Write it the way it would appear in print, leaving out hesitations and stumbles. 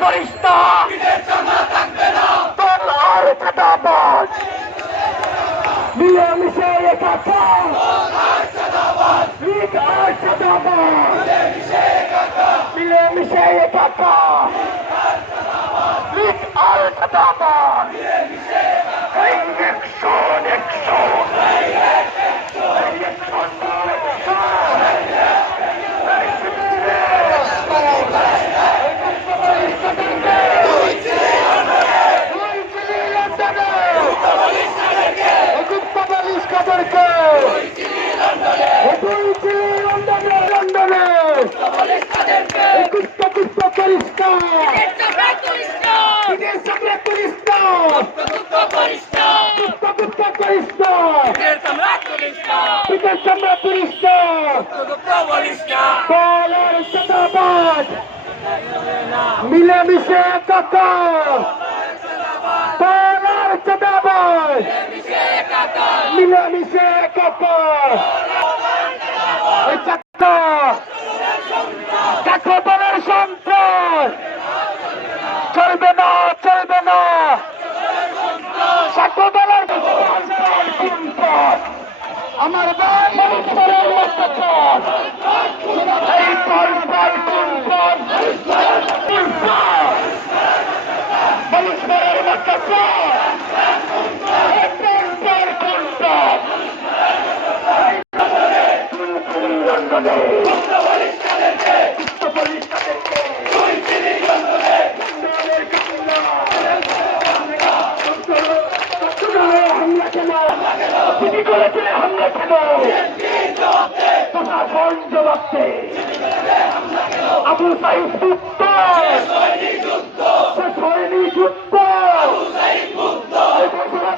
করিস না, তোর আর চাঁদাবাজ মিলেমিশে একাকার, লীগ আর চাঁদাবাজ মিলেমিশে একাকার, লীগ আর চাঁদাবাজ। এই অ্যাকশন অ্যাকশন মিলেমিশে একাকার, পালার চাঁদাবাজ মিলেমিশে একাকার। দেখো দলের সন্ত্রাস চলবে না, চলবে না। দেখো দলের আমার মানুষের অত্যাচার, এই পরপর কুম্পন মানুষের অত্যাচার, আবু সাইদ যুদ্ধ শেষ হয়নি, যুদ্ধ ঘোষণা